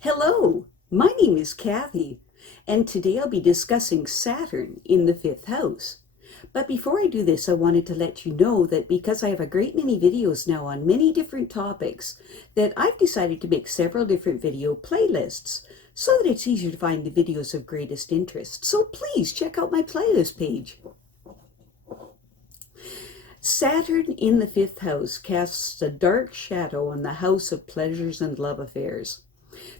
Hello, my name is Kathy, and today I'll be discussing Saturn in the fifth house. But before I do this, I wanted to let you know that because I have a great many videos now on many different topics, that I've decided to make several different video playlists so that it's easier to find the videos of greatest interest. So please check out my playlist page. Saturn in the fifth house casts a dark shadow on the house of pleasures and love affairs.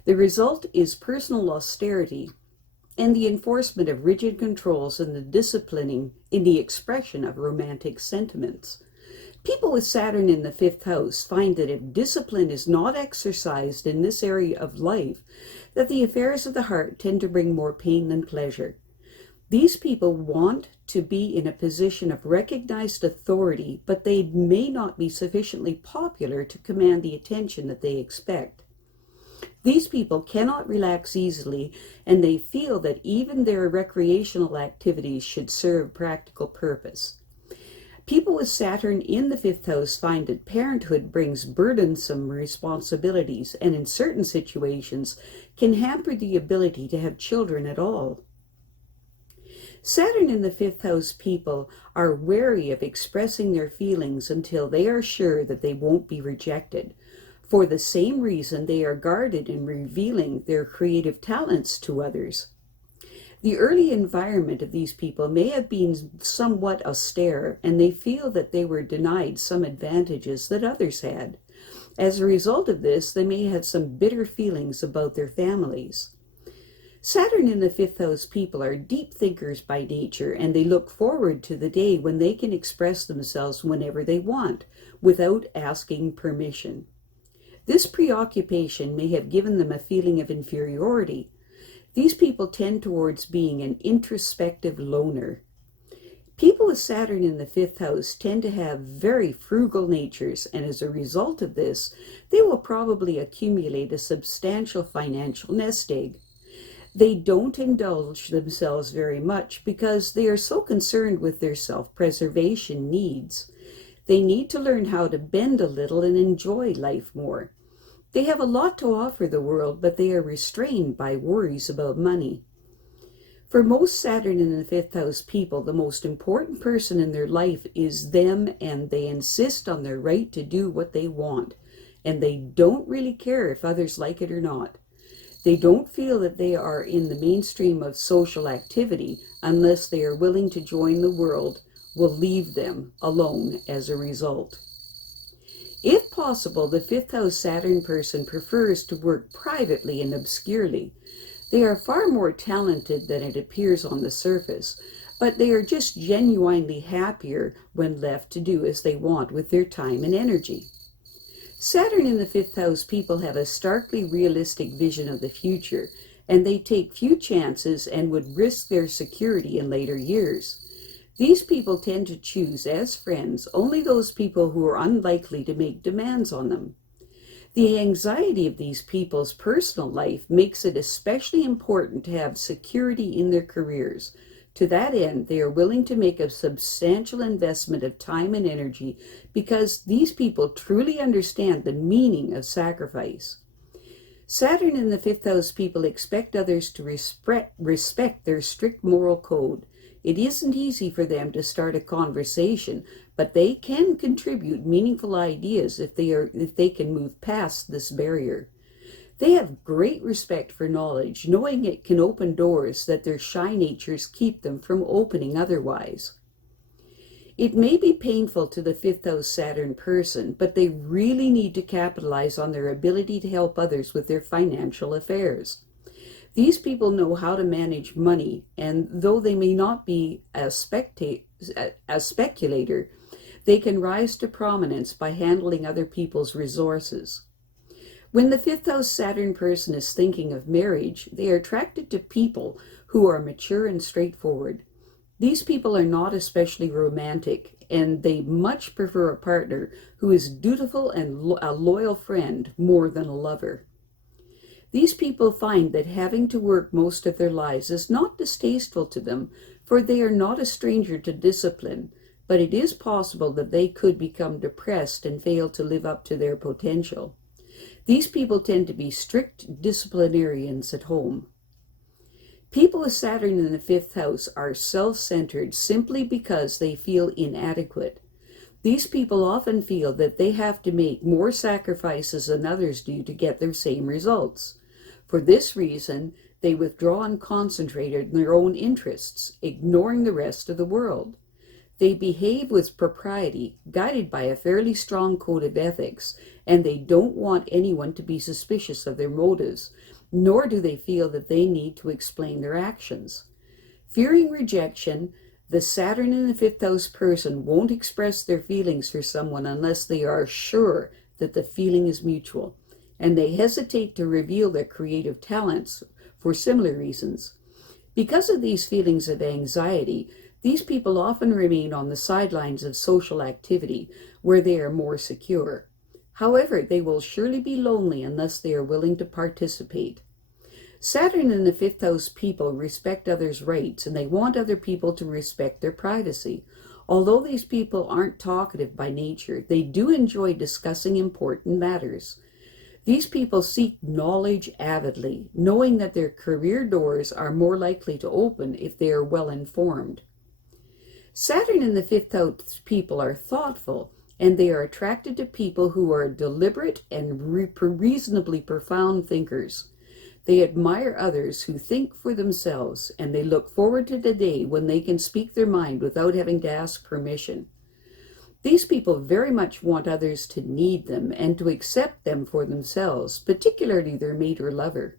The result is personal austerity and the enforcement of rigid controls and the disciplining in the expression of romantic sentiments. People with Saturn in the fifth house find that if discipline is not exercised in this area of life, that the affairs of the heart tend to bring more pain than pleasure. These people want to be in a position of recognized authority, but they may not be sufficiently popular to command the attention that they expect. These people cannot relax easily, and they feel that even their recreational activities should serve practical purpose. People with Saturn in the fifth house find that parenthood brings burdensome responsibilities and in certain situations can hamper the ability to have children at all. Saturn in the fifth house people are wary of expressing their feelings until they are sure that they won't be rejected. For the same reason, they are guarded in revealing their creative talents to others. The early environment of these people may have been somewhat austere, and they feel that they were denied some advantages that others had. As a result of this, they may have some bitter feelings about their families. Saturn in the fifth house people are deep thinkers by nature, and they look forward to the day when they can express themselves whenever they want, without asking permission. This preoccupation may have given them a feeling of inferiority. These people tend towards being an introspective loner. People with Saturn in the fifth house tend to have very frugal natures, and as a result of this, they will probably accumulate a substantial financial nest egg. They don't indulge themselves very much because they are so concerned with their self-preservation needs. They need to learn how to bend a little and enjoy life more. They have a lot to offer the world, but they are restrained by worries about money. For most Saturn in the fifth house people, the most important person in their life is them, and they insist on their right to do what they want, and they don't really care if others like it or not. They don't feel that they are in the mainstream of social activity unless they are willing to join the world, will leave them alone as a result. If possible, the fifth house Saturn person prefers to work privately and obscurely. They are far more talented than it appears on the surface, but they are just genuinely happier when left to do as they want with their time and energy. Saturn in the fifth house people have a starkly realistic vision of the future, and they take few chances and would risk their security in later years. These people tend to choose as friends only those people who are unlikely to make demands on them. The anxiety of these people's personal life makes it especially important to have security in their careers. To that end, they are willing to make a substantial investment of time and energy because these people truly understand the meaning of sacrifice. Saturn in the fifth house people expect others to respect their strict moral code. It isn't easy for them to start a conversation, but they can contribute meaningful ideas if they can move past this barrier. They have great respect for knowledge, knowing it can open doors that their shy natures keep them from opening otherwise. It may be painful to the fifth house Saturn person, but they really need to capitalize on their ability to help others with their financial affairs. These people know how to manage money, and though they may not be a speculator, they can rise to prominence by handling other people's resources. When the fifth house Saturn person is thinking of marriage, they are attracted to people who are mature and straightforward. These people are not especially romantic, and they much prefer a partner who is dutiful and a loyal friend more than a lover. These people find that having to work most of their lives is not distasteful to them, for they are not a stranger to discipline, but it is possible that they could become depressed and fail to live up to their potential. These people tend to be strict disciplinarians at home. People with Saturn in the fifth house are self-centered simply because they feel inadequate. These people often feel that they have to make more sacrifices than others do to get their same results. For this reason, they withdraw and concentrate on their own interests, ignoring the rest of the world. They behave with propriety, guided by a fairly strong code of ethics, and they don't want anyone to be suspicious of their motives, nor do they feel that they need to explain their actions. Fearing rejection, the Saturn in the fifth house person won't express their feelings for someone unless they are sure that the feeling is mutual, and they hesitate to reveal their creative talents for similar reasons. Because of these feelings of anxiety, these people often remain on the sidelines of social activity where they are more secure. However, they will surely be lonely unless they are willing to participate. Saturn in the fifth house people respect others' rights, and they want other people to respect their privacy. Although these people aren't talkative by nature, they do enjoy discussing important matters. These people seek knowledge avidly, knowing that their career doors are more likely to open if they are well informed. Saturn in the fifth house people are thoughtful, and they are attracted to people who are deliberate and reasonably profound thinkers. They admire others who think for themselves, and they look forward to the day when they can speak their mind without having to ask permission. These people very much want others to need them and to accept them for themselves, particularly their mate or lover.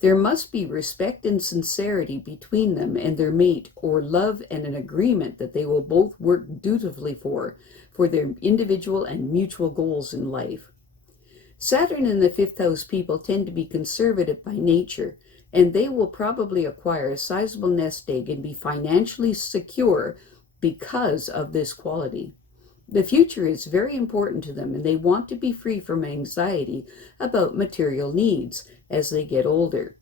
There must be respect and sincerity between them and their mate, or love and an agreement that they will both work dutifully for their individual and mutual goals in life. Saturn in the fifth house people tend to be conservative by nature, and they will probably acquire a sizable nest egg and be financially secure because of this quality. The future is very important to them, and they want to be free from anxiety about material needs as they get older.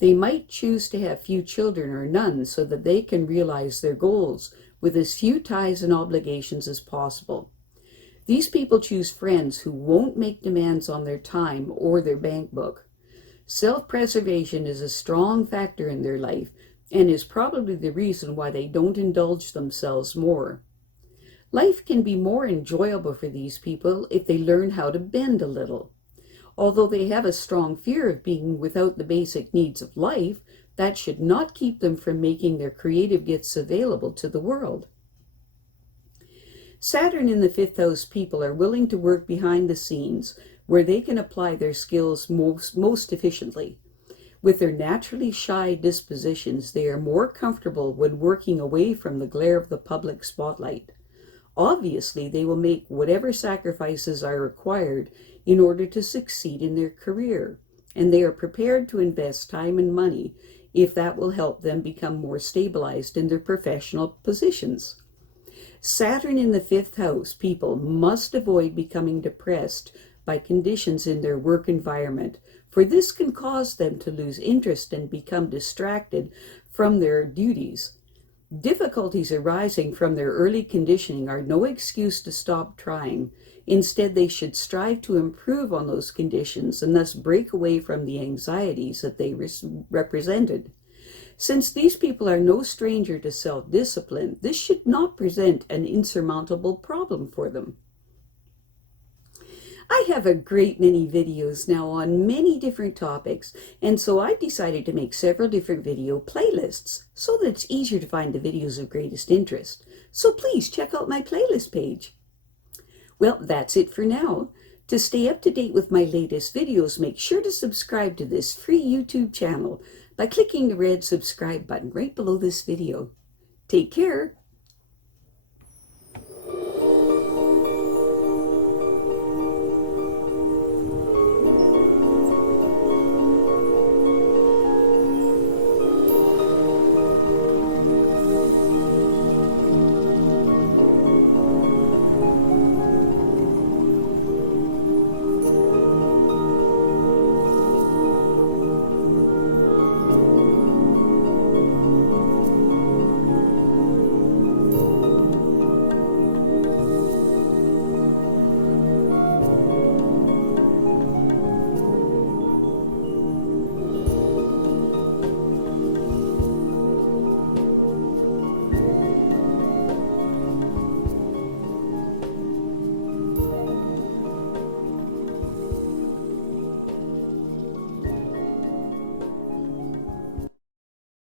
They might choose to have few children or none so that they can realize their goals with as few ties and obligations as possible. These people choose friends who won't make demands on their time or their bank book. Self-preservation is a strong factor in their life and is probably the reason why they don't indulge themselves more. Life can be more enjoyable for these people if they learn how to bend a little. Although they have a strong fear of being without the basic needs of life, that should not keep them from making their creative gifts available to the world. Saturn in the fifth house people are willing to work behind the scenes where they can apply their skills most efficiently. With their naturally shy dispositions, they are more comfortable when working away from the glare of the public spotlight. Obviously, they will make whatever sacrifices are required in order to succeed in their career, and they are prepared to invest time and money if that will help them become more stabilized in their professional positions. Saturn in the fifth house people must avoid becoming depressed by conditions in their work environment, for this can cause them to lose interest and become distracted from their duties. Difficulties arising from their early conditioning are no excuse to stop trying. Instead, they should strive to improve on those conditions and thus break away from the anxieties that they represented. Since these people are no stranger to self-discipline, this should not present an insurmountable problem for them. I have a great many videos now on many different topics, and so I decided to make several different video playlists so that it's easier to find the videos of greatest interest. So please check out my playlist page. Well, that's it for now. To stay up to date with my latest videos, make sure to subscribe to this free YouTube channel by clicking the red subscribe button right below this video. Take care.